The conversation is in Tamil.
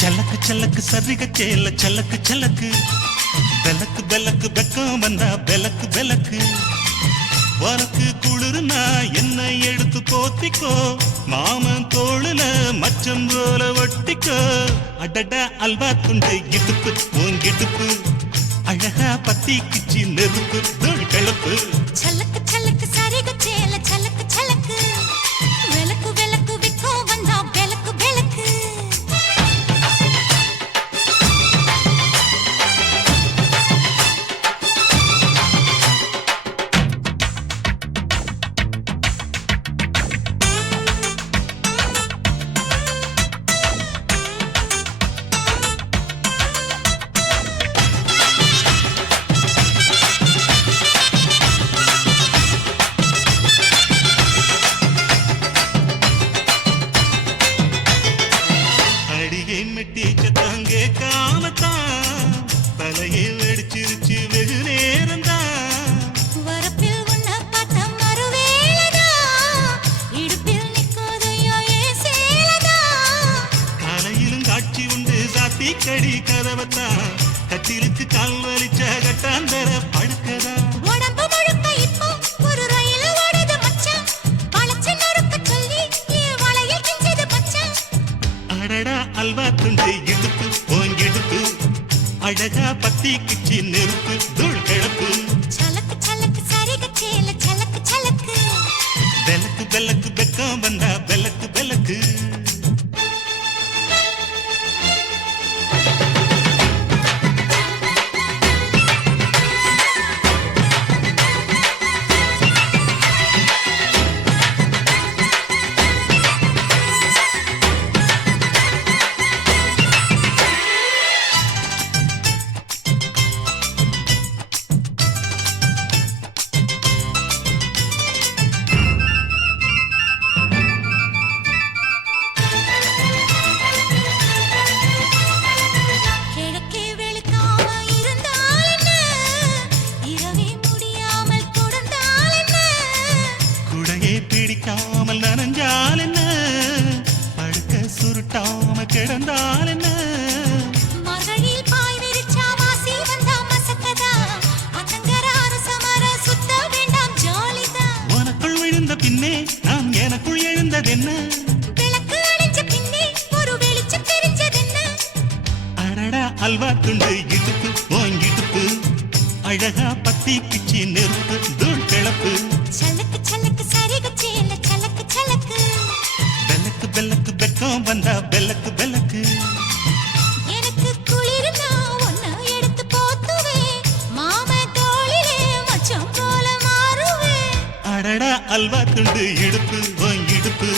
சலக்கு சலக்கு சரிக சேல சலக்கு சலக்கு பெலக்கு பெலக்கு பெக்கம் வந்தா பெலக்கு பெலக்கு வரக்கு குளிர்னா என்னை எடுத்து போத்திக்கோ மாமன் தோளுல மச்சம் போல ஒட்டிக்கோ அடடா அல்வா துண்டு இடுப்பு உங்கிடுப்பு அழகா பத்தி கிச்சி நெருப்பு தோல் கிளப்பு சலக்கு சலக்கு சரிக சேல சலக்கு சலக்கு வெலக்கு வெலக்கு விக்கும் வந்தா பெலக்கு பெலக்கு மெட்டிச்சத்தாங்கே காமத்தான் தலையை வெடிச்சிருச்சு வெகு நேரம்தான் வரப்பில் உன்ன பார்த்த மறுவேளதா இடுப்பில் நிற்காதையோ ஏ சேலதா காலையிலும் காட்சி உண்டு சாத்தி கடி கதவத்தான் கட்டிலுக்கு கால் வலிச்ச கட்டாந்தர படுக்கதா உடம்பு முழுக்க இப்போ ஒரு ரயில் ஓடுது மச்சான் வளைச்சு நொறுக்க சொல்லி என் வளையில் கிஞ்சது மச்சான் அடடா அல்வா துண்டு இடுப்பு ஓங்கிடுப்பு அழகா பத்தி கிச்சி நெருப்பு தூள் கிளப்பு சலக்கு சலக்கு சரிக சேல சலக்கு சலக்கு பெலக்கு பெலக்கு பெக்கம் வந்தா பெலக்கு பெலக்கு கிழக்கே வெளுக்காம இருந்தால் என்ன இரவே முடியாமல் கொடுந்தால் என்ன குடையே பிடிக்காமல் நனைஞ்சால் என்ன படுக்க சுருட்டாம கிடந்தால் என்ன மகளில் பாய் விரிச்சா வாசி வந்தா மசக்கதா அத்தங்கராறு சமர சுத்த வேண்டாம் ஜாலிதான் உனக்குள் விழுந்த பின்னே நான் எனக்குள் எழுந்ததென்ன விளக்கு அணைஞ்ச பின்னே ஒரு வெளிச்சம் தெரிஞ்சதென்ன அடடா அல்வா துண்டு இடுப்பு ஓங்கிடுப்பு அழகா பத்தி கிச்சி நெருப்பு தூள் கிளப்பு சலக்கு சலக்கு சரிக சேல சலக்கு சலக்கு பெலக்கு பெலக்கு பெக்கம் வந்தா பெலக்கு பெலக்கு எனக்கு குளிர்னா ஒன்ன எடுத்து போத்துவே மாம தோளிலே மச்சம் போல மாறுவே அடடா அல்வா துண்டு இடுப்பு ஓங்கிடுப்பு